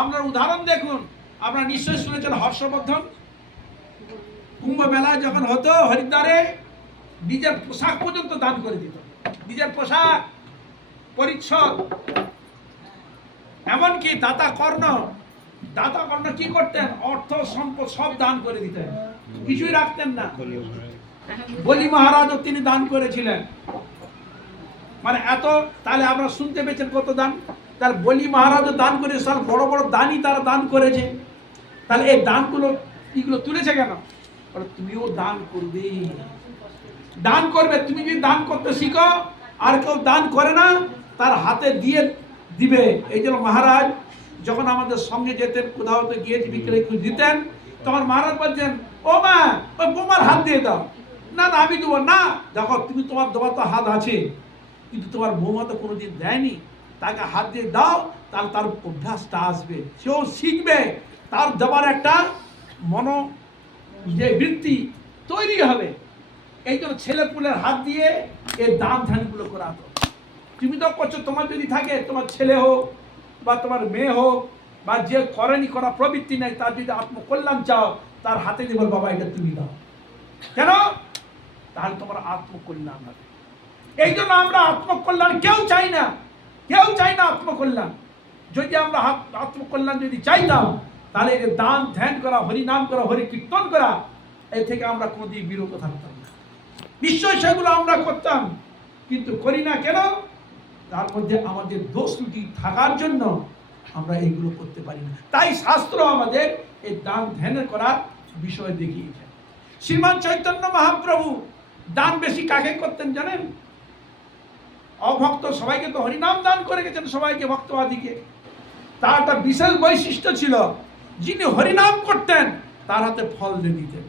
আপনার উদাহরণ দেখুন, আপনারা নিশ্চয়ই শুনেছেন হর্ষবর্ধন কুম্ভ মেলায় যখন হতো হরিদ্বারে, নিজের পোশাক পর্যন্ত দান করে দিত, নিজের পোশাক পরিচ্ছদ। এমনকি দাতা কর্ণ কি করতেন? অর্থ সম্পদ সব দান করে দিতেন, কিছুই রাখতেন না। বলি মহারাজও তিনি দান করেছিলেন। মানে এত, তাহলে আমরা শুনতে পেয়েছেন কত দান। তার বলি মহারাজও দান করে, সব বড় বড় দানই তারা দান করেছে। তাহলে এই দানগুলো এগুলো তুলেছে কেন? তুমিও দান করবে, দান করবে। তুমি যদি দান করতে শিখো, আর কেউ দান করে না, তার হাতে দিয়ে দিবে। এই জন্য মহারাজ যখন আমাদের সঙ্গে যেতেন, কোথাও তো গিয়ে বিকেলে কিছু দিতেন, তখন মহারাজ বলছেন, ও মা, ওই বোমার হাত দিয়ে দাও। না না, আমি দেবো না। দেখো, তুমি তোমার দেওয়ার তো হাত আছে, কিন্তু তোমার বৌমা তো কোনোদিন দেয়নি, তাকে হাত দিয়ে দাও, তাহলে তার অভ্যাসটা আসবে, সেও শিখবে, তার দেওয়ার একটা মনো যে বৃত্তি তৈরি হবে। এই জন্য ছেলে পুলের হাত দিয়ে এই দান ধ্যানগুলো করা হতো। তুমি তো করছো, তোমার যদি থাকে, তোমার ছেলে হোক বা তোমার মেয়ে হোক বা যে করেনি, করা প্রবৃত্তি নেই, তার যদি আত্মকল্যাণ চাও, তার হাতে দিয়ে বল, বাবা এটা তুমি দাও। কেন? তাহলে তোমার আত্মকল্যাণ হবে। এই জন্য আমরা আত্মকল্যাণ কেউ চাই না, কেউ চাই না আত্মকল্যাণ। যদি আমরা আত্মকল্যাণ যদি চাইতাম, তাহলে এই দান ধ্যান করা, হরি নাম করা, হরি কীর্তন করা, এর থেকে আমরা কোনোদিন বিরত থাকতাম না। নিশ্চয়ই সেগুলো আমরা করতাম, কিন্তু করি না কেন? তার মধ্যে আমাদের দোষ ত্রুটি থাকার জন্য আমরা এইগুলো করতে পারি না। তাই শাস্ত্র আমাদের এই দান ধ্যানের করার বিষয় দেখিয়েছে। শ্রীমান চৈতন্য মহাপ্রভু দান বেশি কাকে করতেন জানেন? অভক্ত সবাইকে তো হরিনাম দান করে গেছেন, সবাইকে, ভক্তবাদীকে। তার একটা বিশেষ বৈশিষ্ট্য ছিল, যিনি হরিনাম করতেন তার হাতে ফল দিয়ে দিতেন।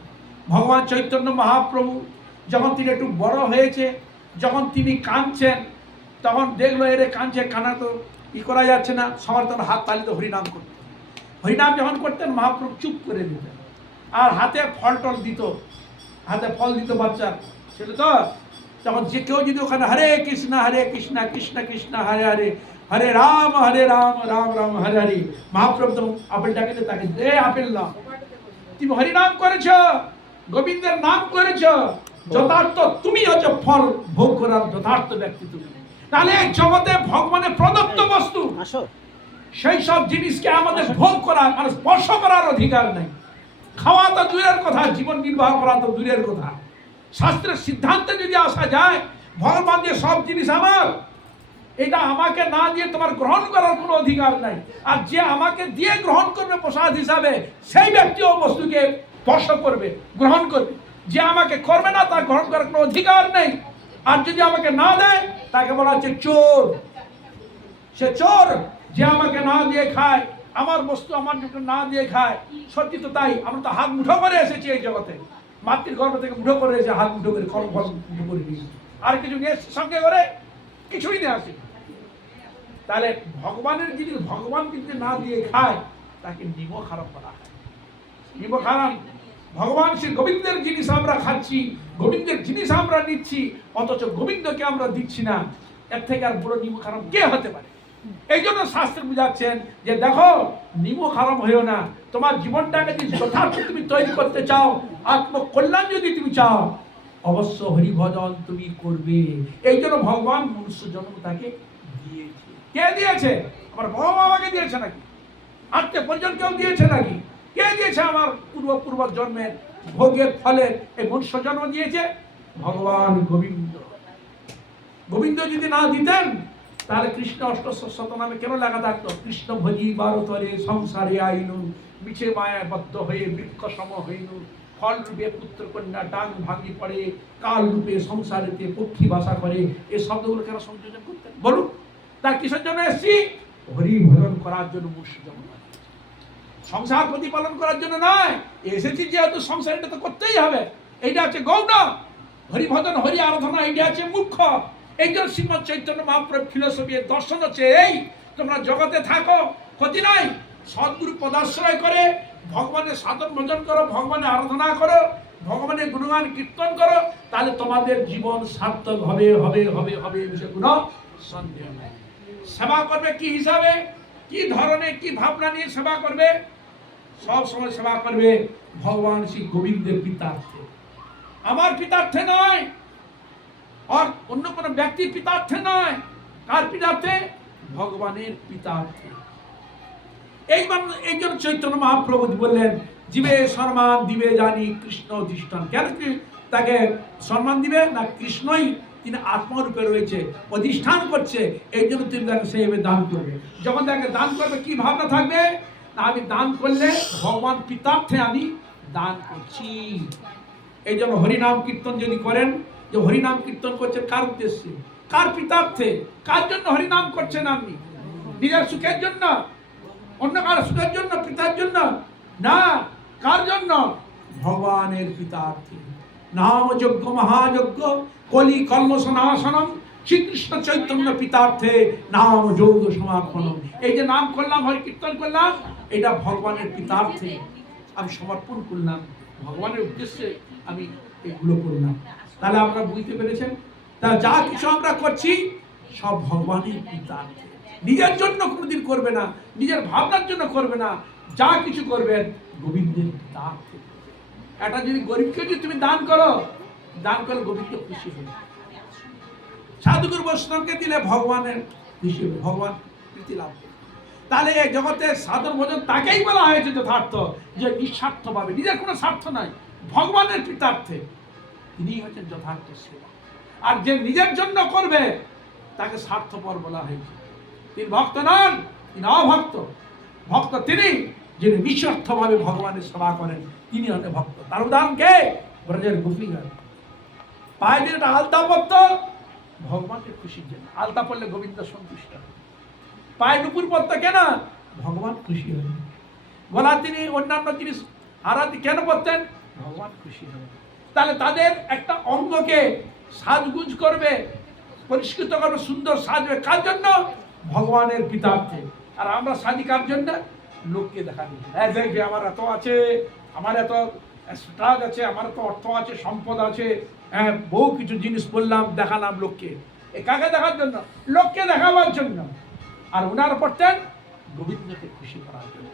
ভগবান চৈতন্য মহাপ্রভু যখন তিনি একটু বড় হয়েছে, যখন তিনি কাঁদছেন, তখন দেখলো এরে কাঁদছে, কানা তো করা যাচ্ছে না, সবার তখন হাত তালিতে হরিনাম করতেন। হরিনাম যখন করতেন, মহাপ্রভু চুপ করে দিতেন, আর হাতে ফল টল দিত, হাতে ফল দিত বাচ্চা ছেলে তো। তখন যে কেউ যদি ওখানে হরে কৃষ্ণ কৃষ্ণ কৃষ্ণ হরে হরে, হরে রাম রাম রাম হরে হরে, মহাপ্রভু তখন আপেলটাকে তাকে দে, আপেল না, তুমি হরিনাম করেছ, গোবিন্দের নাম করেছ, যথার্থ তুমি হচ্ছে ফল ভোগ করার যথার্থ ব্যক্তি তুমি। তাহলে এই জগতে ভগবানের প্রদত্ত বস্তু, সেই সব জিনিসকে আমাদের ভোগ করার, মানে স্পর্শ করার অধিকার নেই। খাওয়া তো দূরের কথা, জীবন নির্বাহ করা তো দূরের কথা। শাস্ত্রের সিদ্ধান্তে যদি আসা যায়, ভগবান যে সব জিনিস আমার, এটা আমাকে না দিয়ে তোমার গ্রহণ করার কোনো অধিকার নাই। আর যে আমাকে দিয়ে গ্রহণ করবে প্রসাদ হিসাবে, সেই ব্যক্তিও বস্তুকে স্পর্শ করবে, গ্রহণ করবে। যে আমাকে করবে না, তার গ্রহণ করার কোনো অধিকার নেই। আর যদি আমাকে না দেয়, তাকে বলা হচ্ছে চোর। সে চোর, যে আমাকে না দিয়ে খায়, আমার বস্তু আমার না দিয়ে খায়। সত্যি তো তাই, আমরা তো হাত মুঠো করে এসেছি এই জগতে, মাতৃর গর্ভ থেকে মুঠো করে এসে হাত মুঠো করে কর্ম মুঠো করে দিয়েছি, আর কিছু নিয়ে সঙ্গে করে কিছুই নিয়ে আসি। তাহলে ভগবানের জিনিস ভগবান কিন্তু না দিয়ে খায়, তাকে নিম খারাপ করা হয়। নিম খারাপ, ভগবান শ্রী গোবিন্দের জিনিস আমরা খাচ্ছি, গোবিন্দের জিনিস আমরা নিচ্ছি, অথচ গোবিন্দকে আমরা দিচ্ছি না। এর থেকে আর বড় নিম খারাপ কে হতে পারে? এই জন্য শাস্ত্র বুঝাচ্ছেন যে দেখো, নিম খারাপ হয়েও না, তোমার জীবনটাকে যদি যথার্থ তুমি তৈরি করতে চাও, আত্মকল্যাণ যদি তুমি চাও, অবশ্য হরিভজন তুমি করবে। এই জন্য ভগবান মনুষ্য জন্ম তাকে দিয়েছে। কে দিয়েছে? আমার বাবা মামাকে দিয়েছে নাকি? আত্মীয় পরিজন কেউ দিয়েছে নাকি? কে দিয়েছে? আমার পূর্ব জন্মের ভোগের ফলের এই মনুষ্য জন্ম দিয়েছে ভগবান গোবিন্দ। গোবিন্দ যদি না দিতেন, তাহলে কৃষ্ণ অষ্টশতনামে কেন লেখা থাকতো? কৃষ্ণ ভজি বারতরে সংসারে আইনু, মিছে মায়া বদ্ধ হয়ে বৃক্ষ সম হইনু, ফল রূপে পুত্র কন্যা ডাং ভাঙি পড়ে, কাল রূপে সংসারেতে পক্ষী বাসা করে। এই শব্দগুলো কেন সংযোজন করতেন বলুন? তার কিসের জন্য এসছি? হরি ভজন করার জন্য মনুষ্য জন্ম, সংসার প্রতিপালন করার জন্য নয়। এসেছি যেহেতু সংসার, এটা তো করতেই হবে। এইটা হচ্ছে গৌণ, হরিভজন হরি আরাধনা, এইটা হচ্ছে মুখ্য। এই জন্য শ্রীমৎ চৈতন্য মহাপ্রভু ফিলোসফি দর্শন হচ্ছে এই, তোমরা জগতে থাকো, ক্ষতি নাই, সদ্গুরু পদাশ্রয় করে ভগবানের সাধন ভজন করো, ভগবানের আরাধনা করো, ভগবানের গুণগান কীর্তন করো, তাহলে তোমাদের জীবন সার্থক হবে হবে হবে হবে, কোনো সন্দেহ নাই। সেবা করবে কি হিসাবে, কি ধরনের, কি ভাবনা নিয়ে সেবা করবে? সব সময় সেবা করবে ভগবান শ্রী গোবিন্দের পিতার্থে, আমার পিতার্থে নয়, আর অন্য কোনো ব্যক্তির পিতার্থে নয়। কার পিতার্থে? ভগবানের পিতার্থে। এই জন্য চৈতন্য মহাপ্রভু বললেন, জীবে সম্মান দিবে জানি কৃষ্ণ অধিষ্ঠান। কেন তাকে সম্মান দিবে না? কৃষ্ণই তিনি আত্মরূপে রয়েছে, অধিষ্ঠান করছে। এই জন্য তিনি তাকে সেইভাবে দান করবে। যখন তাকে দান করবে, কি ভাবনা থাকবে? না, আমি দান করলে ভগবান পিতার্থে আমি দান করছি। এই জন্য হরিনাম কীর্তন যদি করেন, যে হরিনাম কীর্তন করছে কার উদ্দেশ্যে? কার পিতার্থে? কার জন্য হরিনাম করছেন আপনি? নিজের সুখের জন্য, অন্য কারো সুখের জন্য, পিতার জন্য না। কার জন্য? ভগবানের পিতার্থে। নাম যজ্ঞ মহাযজ্ঞ কলি কলমশ নাশনম, শ্রীকৃষ্ণ চৈতন্য পিতার্থে নাম যৌগ সমাপনম। এই যে নাম করলাম, হরি কীর্তন করলাম, এটা ভগবানের পিতার্থে আমি সমর্পণ করলাম, ভগবানের উদ্দেশ্যে আমি এগুলো করলাম। তাহলে আপনারা বুঝতে পেরেছেন? তা যা কিছু আমরা করছি সব ভগবানের পিতার্থে, নিজের জন্য কোনোদিন করবে না, নিজের ভাবনার জন্য করবে না। যা কিছু করবেন গোবিন্দের পিতার্থে। এটা যদি গরিবকে যদি তুমি দান করো, দান করলে গোবিন্দ খুশি হবে। সাধুগুরু বৈষ্ণবকে দিলে ভগবানের খুশি হবে, ভগবান প্রীতি লাভ হবে। তাহলে এই জগতের সাধন ভোজন তাকেই বলা হয়েছে যথার্থ, যে নিঃস্বার্থ ভাবে, নিজের কোনো স্বার্থ নাই, ভগবানের পিতার্থে তিনি হচ্ছেন যথার্থ সেবা। আর যে নিজের জন্য করবে তাকে স্বার্থপর বলা হয়েছে। তিনি ভক্ত নন, তিনি অভক্ত। ভক্ত তিনি যিনি নিঃস্বার্থভাবে ভগবানের সেবা করেন, তিনি হলেন ভক্ত। তার উদাহরণ কে? ব্রজের গোপীগণ। পায়ে যে একটা আলতা পরত, ভগবানকে খুশির জন্য। আলতা পড়লে গোবিন্দ সন্তুষ্ট। পায়ে নুপুর পরত কেন? ভগবান খুশি হন। গলা তিনি অন্যান্য জিনিস হারাতে কেন পরতেন? ভগবান খুশি হন। তাহলে তাদের একটা অঙ্গকে সাজগুজ করবে, পরিষ্কৃত করবে, সুন্দর সাজবে, কার জন্য? ভগবানের পিতার্থে। আর আমরা সাজি কার জন্য? লোককে দেখানো। দেখবে আমার এত আছে, আমার এত স্টাজ আছে, আমার এত অর্থ আছে, সম্পদ আছে, বহু কিছু জিনিস বললাম, দেখালাম লোককে। এ কাকে দেখার জন্য? লোককে দেখাবার জন্য। আর ওনারা পড়তেন গোবিন্দকে খুশি করার জন্য।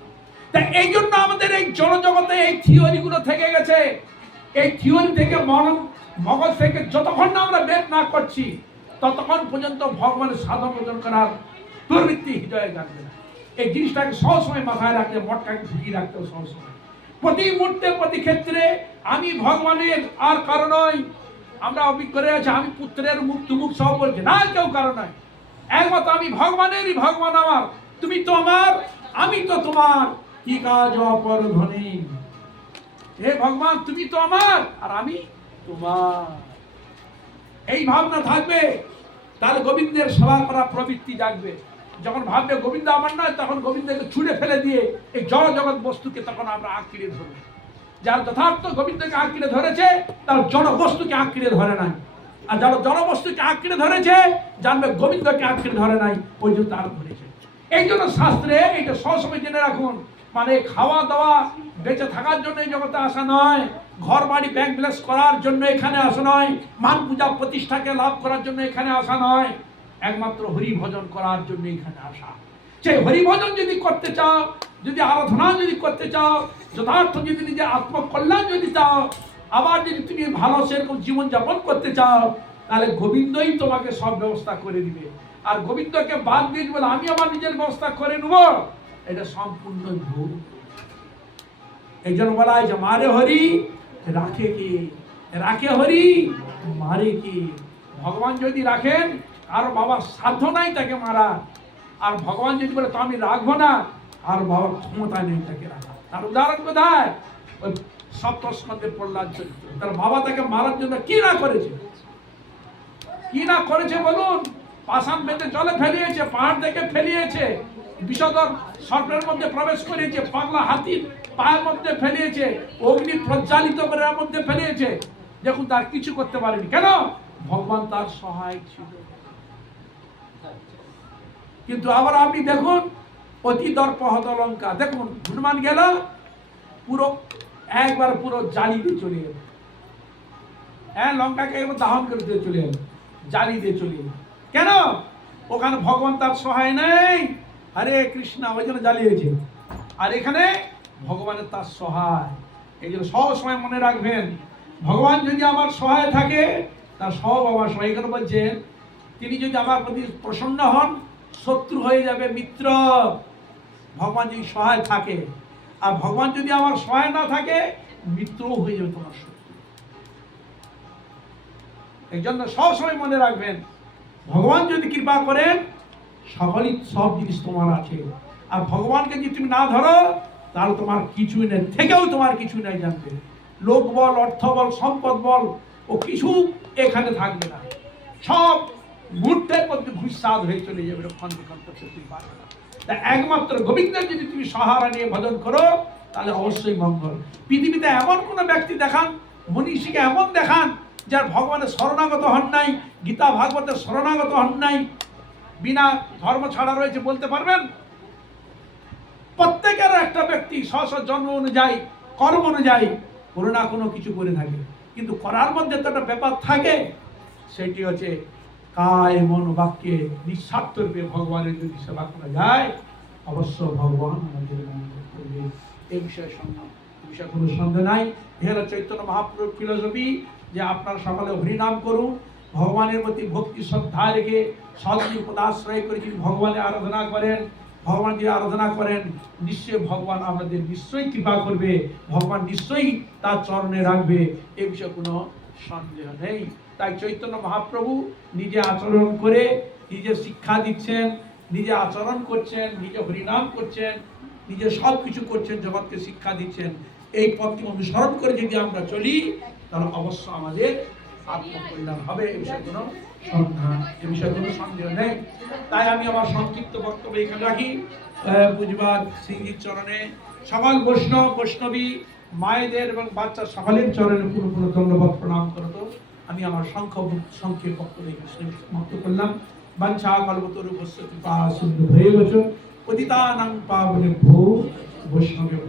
তাই এই জন্য আমাদের এই জড়জগতে এই থিওরিগুলো থেকে গেছে। এই থিওরি থেকে মগজ থেকে যতক্ষণ না আমরা বের না করছি, ততক্ষণ পর্যন্ত ভগবানের সাধন ভোজন করার দুর্বৃত্তি হৃদয়ে জানবে না। এই জিনিসটাকে সবসময় মাথায় রাখতে, মটকাকে ঢুকিয়ে রাখতে সবসময়, প্রতি মুহূর্তে, প্রতি ক্ষেত্রে আমি ভগবানের, আর কারণ নয়। আমরা অভিজ্ঞ করে আছে, আমি পুত্রের মুখ তুমুক সব বলছে না, কেউ কারণ নয়। একমাত্র আমি ভগবানেরই, ভগবান আমার, তুমি তো আমার, আমি তো তোমার, কি কাজ অপর ধনী। হে ভগবান, তুমি তো আমার আর আমি তোমার। এই ভাবনা থাকবে, তাহলে গোবিন্দের সেবা করা প্রবৃত্তি জাগবে। যখন ভাববে গোবিন্দ আমার নয়, তখন গোবিন্দকে ছুঁড়ে ফেলে দিয়ে এই জড় জগৎ বস্তুকে তখন আমরা আঁকড়ে ধরবো। যার যথার্থ গোবিন্দকে আঁকড়ে ধরেছে, তার জড় বস্তুকে আঁকড়ে ধরে নাই। আর যারা জড় বস্তুকে আঁকড়ে ধরেছে, জানবে গোবিন্দকে আঁকড়ে ধরে নাই, ওই জন্য তার ধরেছে। এই জন্য শাস্ত্রে এটা সবসময় জেনে রাখুন, মানে খাওয়া দাওয়া বেঁচে থাকার জন্য এই জগতে আসা নয়, ঘর বাড়ি ব্যাংক ব্যালেন্স করার জন্য এখানে আসা নয়, মান পূজা প্রতিষ্ঠাকে লাভ করার জন্য এখানে আসা নয়, একমাত্র হরি ভজন করার জন্য এখানে আসা। সেই হরি ভজন যদি করতে চাও, যদি আরাধনা যদি করতে চাও, যথার্থ যদি নিজের আত্মকল্যাণ যদি চাও, আবার যদি তুমি ভালো সেরকম জীবনযাপন করতে চাও, তাহলে গোবিন্দই তোমাকে সব ব্যবস্থা করে দিবে। আর গোবিন্দকে বাদ দিয়ে বলে আমি আমার নিজের ব্যবস্থা করে নেব, এটা সম্পূর্ণ ভুল। এই জন্য বলা হয় যে মারে হরি রাখে কি, রাখে হরি মারে কি। ভগবান যদি রাখেন, আর বাবার সাধ্য নাই তাকে মারা। আর ভগবান যদি বলে তো আমি রাখবো না, আর বাবার ক্ষমতা নেই তাকে রাখা। তার উদাহরণ কোথায়? ওই সপ্তস্কন্ধে প্রহ্লাদ চরিত্র। তার বাবা তাকে মারার জন্য কি না করেছে, কি না করেছে বলুন? পাষাণ বেঁধে জলে ফেলিয়েছে, পাহাড় থেকে ফেলিয়েছে, বিষধর সর্পের মধ্যে প্রবেশ করিয়েছে, পাগলা হাতির পায়ের মধ্যে ফেলিয়েছে, অগ্নি প্রজ্বালিত করার মধ্যে ফেলিয়েছে। দেখুন, তার কিছু করতে পারেনি। কেন? ভগবান তার সহায় ছিল। কিন্তু আবার আপনি দেখুন, অতি দর্প হত লঙ্কা। দেখুন, হনুমান গেল, পুরো একবার পুরো জ্বালি দিয়ে চলে গেল। হ্যাঁ, লঙ্কাকে একবার দাহন করে দিয়ে চলে গেল, জ্বালি দিয়ে চলে গেল। কেন? ওখানে ভগবান তার সহায় নেই, হরে কৃষ্ণ, ওই জন্য জ্বালিয়েছে। আর এখানে ভগবানের তার সহায়। এই জন্য সব সময় মনে রাখবেন, ভগবান যদি আমার সহায় থাকে, তার সব আমার সহায়। এখানে বলছেন, তিনি যদি আমার প্রতি প্রসন্ন হন, শত্রু হয়ে যাবে মিত্র। ভগবান যদি সহায় থাকে, আর ভগবান যদি আমার সহায় না থাকে, মিত্র হয়ে যাবে তোমার শত্রু। এই জন্য সবসময় মনে রাখবেন, ভগবান যদি কৃপা করেন, সকলই সব জিনিস তোমার আছে। আর ভগবানকে যদি তুমি না ধরো, তাহলে তোমার কিছুই নেই, থেকেও তোমার কিছু নেই। জানবে, লোক বল, অর্থ বল, সম্পদ বল, ও কিছু এখানে থাকবে না। সব মুহূর্তের মধ্যে ভূস্বাদ হয়ে চলে যাবে, রক্ষণ করতে তুমি পারবে না। তা একমাত্র গোবিন্দের যদি তুমি সহারা নিয়ে ভজন করো তাহলে অবশ্যই মঙ্গল। পৃথিবীতে এমন কোন ব্যক্তি দেখান, মনীষীকে এমন দেখান যার ভগবানের শরণাগত হন নাই, গীতা ভাগবতের শরণাগত হন নাই, বিনা ধর্ম ছাড়া রয়েছে, বলতে পারবেন? প্রত্যেকের একটা ব্যক্তি স্ব জন্ম অনুযায়ী, কর্ম অনুযায়ী কোনো না কোনো কিছু করে থাকে, কিন্তু করার মধ্যে তো একটা ব্যাপার থাকে, সেটি হচ্ছে কায় মন বাক্যে নিঃস্বার্থ রূপে ভগবানের যদি সেবা করা যায় অবশ্য ভগবান আমাদের মঙ্গল করবে। এই বিষয়ে কোনো সন্দেহ নাই। এ হলো চৈতন্য মহাপ্রভুর ফিলোসফি, যে আপনারা সকালে হরিনাম করুন, ভগবানের প্রতি ভক্তি শ্রদ্ধা রেখে সৎগুরু পদাশ্রয় করে যদি ভগবানের আরাধনা করেন, ভগবান যদি আরাধনা করেন, নিশ্চয়ই ভগবান আমাদের নিশ্চয়ই কৃপা করবে, ভগবান নিশ্চয়ই তার চরণে রাখবে, এ বিষয়ে কোনো সন্দেহ নেই। তাই চৈতন্য মহাপ্রভু নিজে আচরণ করে নিজে শিক্ষা দিচ্ছেন, নিজে আচরণ করছেন, নিজে হরিনাম করছেন, নিজে সব কিছু করছেন, জগৎকে শিক্ষা দিচ্ছেন। এই পথকে অনুসরণ করে যদি আমরা চলি তাহলে অবশ্য আমাদের আত্মকল্যাণ হবে, এ বিষয়ে কোনো সন্দেহ নেই। তাই আমি আমার সংক্ষিপ্ত বক্তব্য এখানে রাখি। পূজবার সিংহীর চরণে সকল বৈষ্ণবী মায়েদের এবং বাচ্চা সকলের চরণে পুরো পুরো দণ্ডবত প্রণাম করত আমি আমার সংক্ষেপ বক্তব্য সমাপ্ত করলাম। বাঞ্ছা কল্পতরু কৃপা সিন্ধু ভৈবচ পতিতানাং পাবনেভ্যো বৈষ্ণবেভ্যো